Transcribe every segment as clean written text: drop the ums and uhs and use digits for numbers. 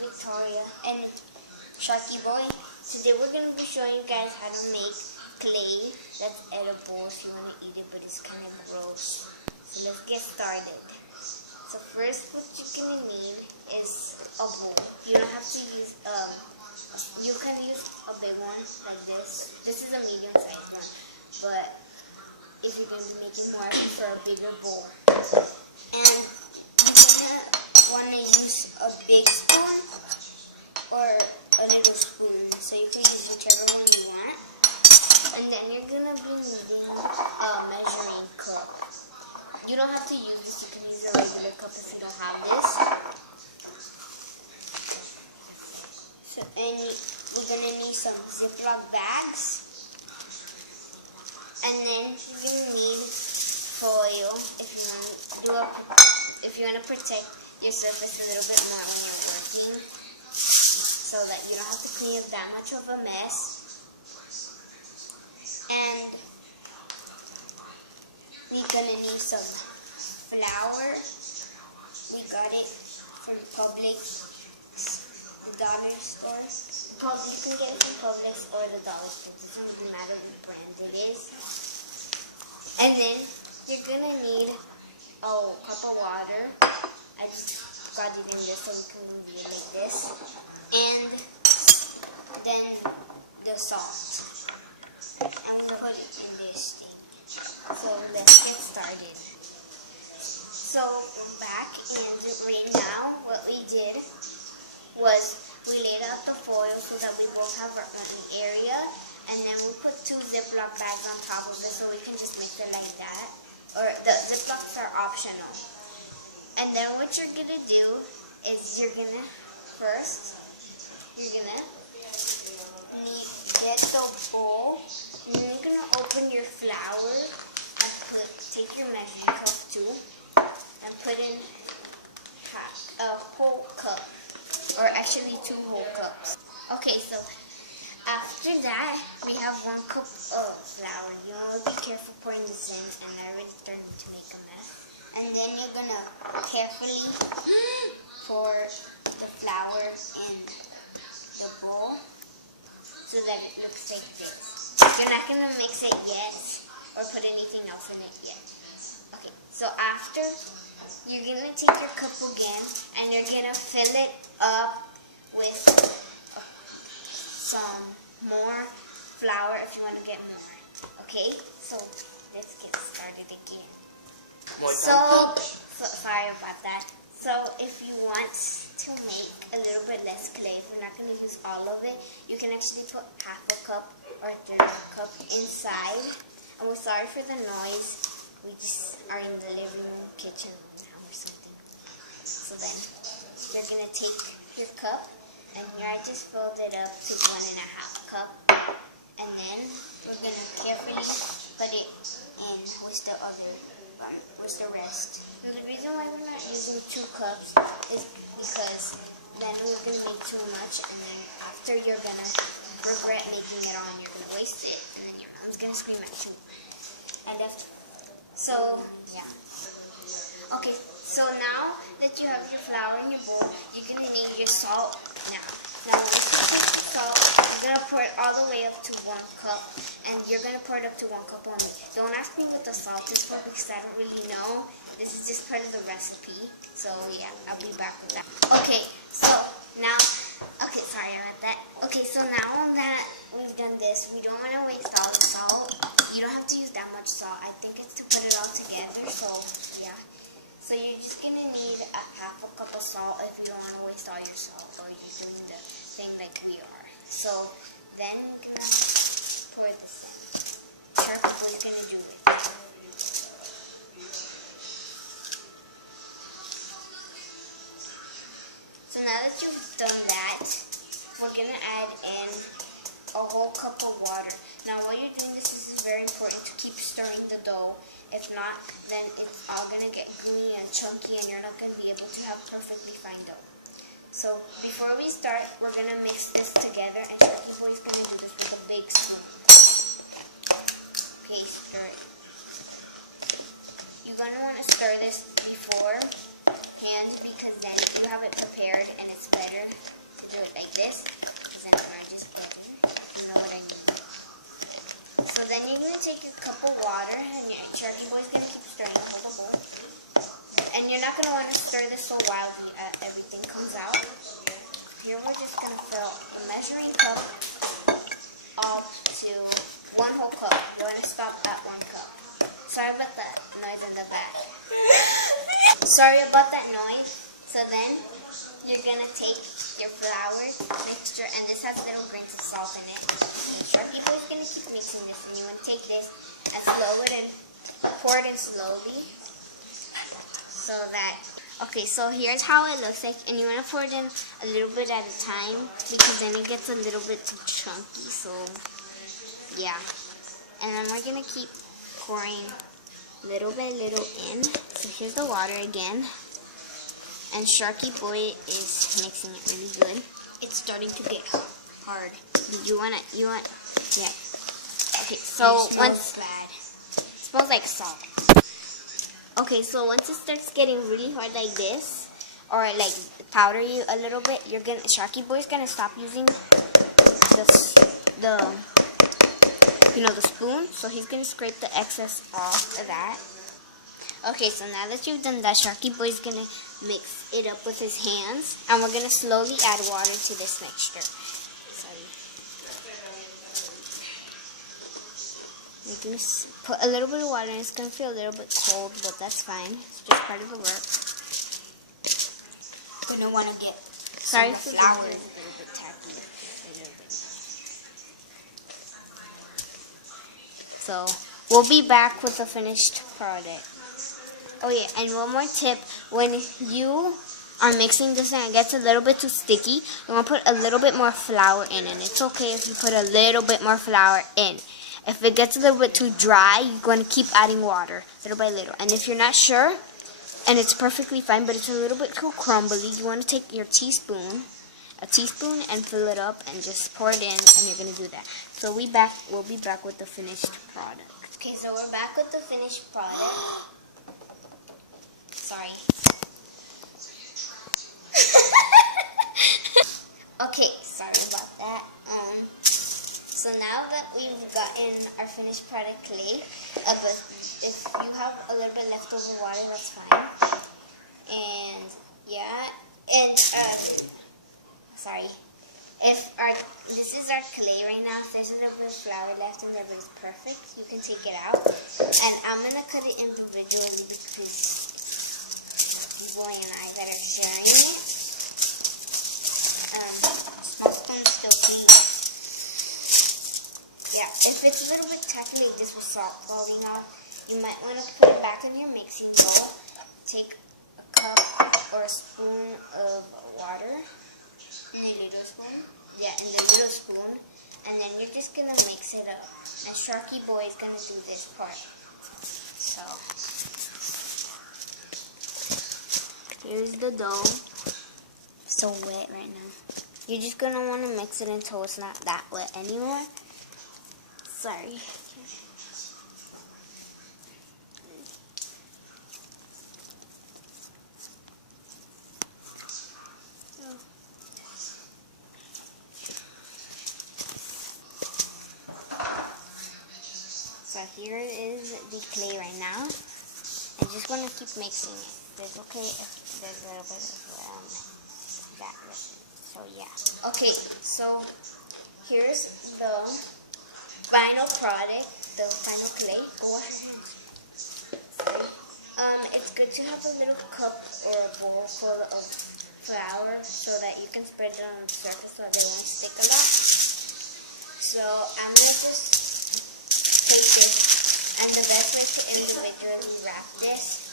Victoria and Sharky Boy. Today we're going to be showing you guys how to make clay that's edible if you want to eat it, but it's kind of gross. So let's get started. So first what you're going to need is a bowl. You don't have to use, you can use a big one like this. This is a medium sized one, but if you're going to be making more, I prefer a bigger bowl. And want to use a big spoon or a little spoon, so you can use whichever one you want. And then you're going to be needing a measuring cup. You don't have to use this, you can use a regular cup if you don't have this. So, and we're going to need some Ziploc bags. And then you're going to need foil if you want to protect your surface a little bit more when you're working, so that you don't have to clean up that much of a mess. And we're gonna need some flour. We got it from Publix, the dollar store. You can get it from Publix or the dollar store. It doesn't really matter what brand it is. And then you're gonna need a cup of water. I just got it in this so we can do it like this. And then the salt. And we'll put it in this thing. So let's get started. So back and right now what we did was we laid out the foil so that we both have our own area. And then we put 2 Ziploc bags on top of it so we can just mix it like that. Or the Ziplocs are optional. And then what you're going to do is you're going to get the bowl. And then you're going to open your flour and take your measuring cup too and put in a whole cup, or actually 2 whole cups. Okay, so after that we have 1 cup of flour. You want to be careful pouring this in, and I already started to make a mess. And then you're going to carefully pour the flour in the bowl so that it looks like this. You're not going to mix it yet or put anything else in it yet. Okay, so after, you're going to take your cup again and you're going to fill it up with some more flour if you want to get more. Okay, so let's get started again. So sorry about that. So if you want to make a little bit less clay, if we're not going to use all of it, you can actually put half a cup or 1/3 cup inside. And we're sorry for the noise. We just are in the living room, kitchen now or something. So then you're going to take your cup, and here I just filled it up to 1.5 cup. And then we're going to carefully put it in with the rest. Now the reason why we're not using 2 cups is because then we're going to make too much, and then after you're going to regret making it all, and you're going to waste it, and then your mom's going to scream at you. And so, yeah. Okay, so now that you have your flour in your bowl, you're going to need your salt now. Now once you put the salt, you're going to pour it all the way up to 1 cup, and you're going to pour it up to 1 cup only. Don't ask me what the salt is for because I don't really know. This is just part of the recipe. So yeah, I'll be back with that. Okay, so now, sorry about that. Okay, so now that we've done this, we don't want to waste all the salt. You don't have to use that much salt. I think it's to put it all together, so yeah. So you're just going to need a half a cup of salt if you don't want to waste all your salt, or you're doing the thing like we are. So then you're going to pour this in. Sharky Boy's going to do it. So now that you've done that, we're going to add in a whole cup of water. Now while you're doing this is very important to keep stirring the dough. If not, then it's all going to get gooey and chunky, and you're not going to be able to have perfectly fine dough. So before we start, we're going to mix this together, and Sharky Boy is going to do this with a big spoon. Okay, stir it. You're going to want to stir this before hand because then you have it prepared and it's better to do it like this because then it merges better. You know what I mean? So then you're going to take a cup of water and your Sharky Boy's going to keep stirring the whole bowl. And you're not going to want to stir this so wildly everything comes out. Here we're just going to fill a measuring cup up to 1 whole cup. You want to stop at 1 cup. Sorry about that noise in the back. Sorry about that noise. So then you're going to take your flour mixture, and this has little grains of salt in it. And Sharky Boy's going to keep mixing this, and you want to take this and slow it and pour it in slowly. So that, okay, so here's how it looks like, and you want to pour it in a little bit at a time because then it gets a little bit too chunky, so yeah. And then we're going to keep pouring little by little in. So here's the water again, and Sharky Boy is mixing it really good. It's starting to get hard. Yeah. Okay, so once, it smells like salt. Okay, so once it starts getting really hard like this, or like powdery a little bit, Sharky Boy's gonna stop using the spoon. So he's gonna scrape the excess off of that. Okay, so now that you've done that, Sharky Boy's gonna mix it up with his hands, and we're gonna slowly add water to this mixture. You're going to put a little bit of water, and it's going to feel a little bit cold, but that's fine. It's just part of the work. You don't want to get sorry for the flour. flour is a little bit tacky. So we'll be back with the finished product. Oh yeah, and one more tip: when you are mixing this and it gets a little bit too sticky, you want to put a little bit more flour in, and it's okay if you put a little bit more flour in. If it gets a little bit too dry, you're going to keep adding water, little by little. And if you're not sure, and it's perfectly fine, but it's a little bit too crumbly, you want to take your teaspoon, and fill it up, and just pour it in, and you're going to do that. So we'll be back with the finished product. Okay, so we're back with the finished product. Sorry. Okay, sorry about that. So now that we've gotten our finished product clay, but if you have a little bit leftover water, that's fine. And yeah, and sorry, this is our clay right now. If there's a little bit of flour left in there, but it's perfect, you can take it out. And I'm gonna cut it individually because Boy and I that are sharing it. Small spoon still too. Yeah, if it's a little bit tacky like this with salt falling off, you might want to put it back in your mixing bowl. Take a cup or a spoon of water. In a little spoon? Yeah, in the little spoon. And then you're just going to mix it up. And Sharky Boy is going to do this part. So, here's the dough. So wet right now. You're just going to want to mix it until it's not that wet anymore. Sorry. So here is the clay right now. I'm just going to keep mixing it. It's okay if there's a little bit of that. So yeah. Okay, so here's the final product, the final clay. Go ahead. Sorry. It's good to have a little cup or a bowl full of flour so that you can spread it on the surface so they won't stick a lot. So I'm going to just take this, and the best way to individually wrap this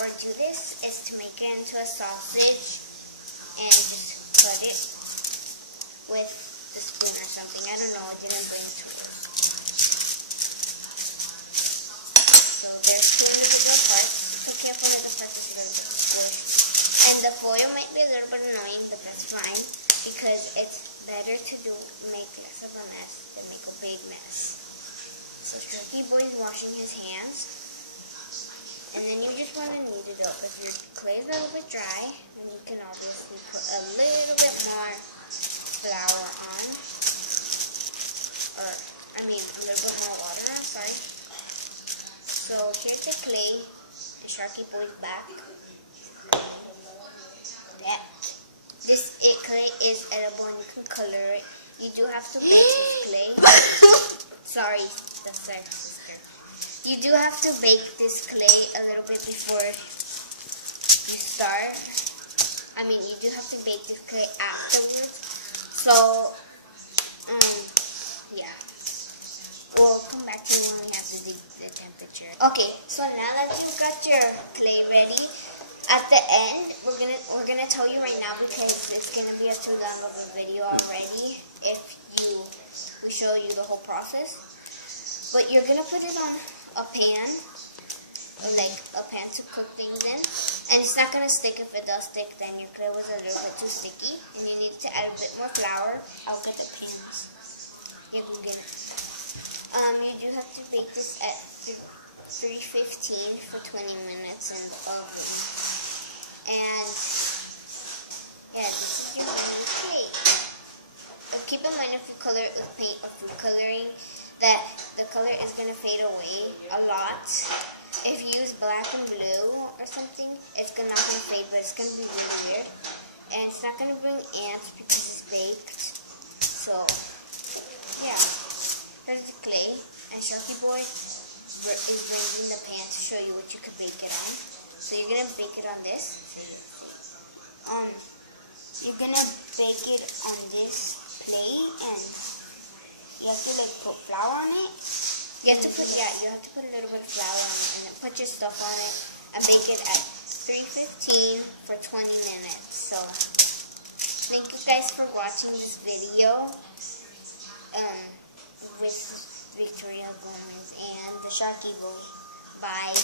or do this is to make it into a sausage and just cut it with the spoon or something. I don't know, I didn't bring tools. So there's two individual parts. Be careful that the part is a little squished. And the foil might be a little bit annoying, but that's fine because it's better to make less of a mess than make a big mess. So Sharky Boy is washing his hands. And then you just want to knead it up. If your clay is a little bit dry, then you can obviously put a little bit more flour on. Or, I mean, a little bit more water on, sorry. So here's the clay. The Sharky Boy's back. Yeah. This clay is edible and you can color it. You do have to bake this clay. Sorry, that's our sister. You do have to bake this clay a little bit before you start. I mean, you do have to bake this clay afterwards. So, yeah. We'll come back to you when we have to dig the temperature. Okay, so now that you've got your clay ready, at the end, we're gonna tell you right now because it's gonna be too long of a video already if we show you the whole process. But you're gonna put it on a pan, like a pan to cook things in, and it's not gonna stick. If it does stick, then your clay was a little bit too sticky, and you need to add a bit more flour. I'll get the pans. Yeah, go get it. You do have to bake this at 315 for 20 minutes in the oven. And yeah, this is your new cake. Keep in mind if you color it with paint or food coloring, that the color is going to fade away a lot. If you use black and blue or something, it's not going to fade, but it's going to be really weird. And it's not going to bring ants because it's baked. So, yeah. Here's the clay. And Sharky Boy is bringing the pan to show you what you could bake it on. So you're going to bake it on this. You're gonna bake it on this plate, and you have to like put flour on it. You have to put a little bit of flour on it, and then put your stuff on it, and bake it at 315 for 20 minutes. So thank you guys for watching this video with Victoria Gomez and The Sharky Boy. Bye.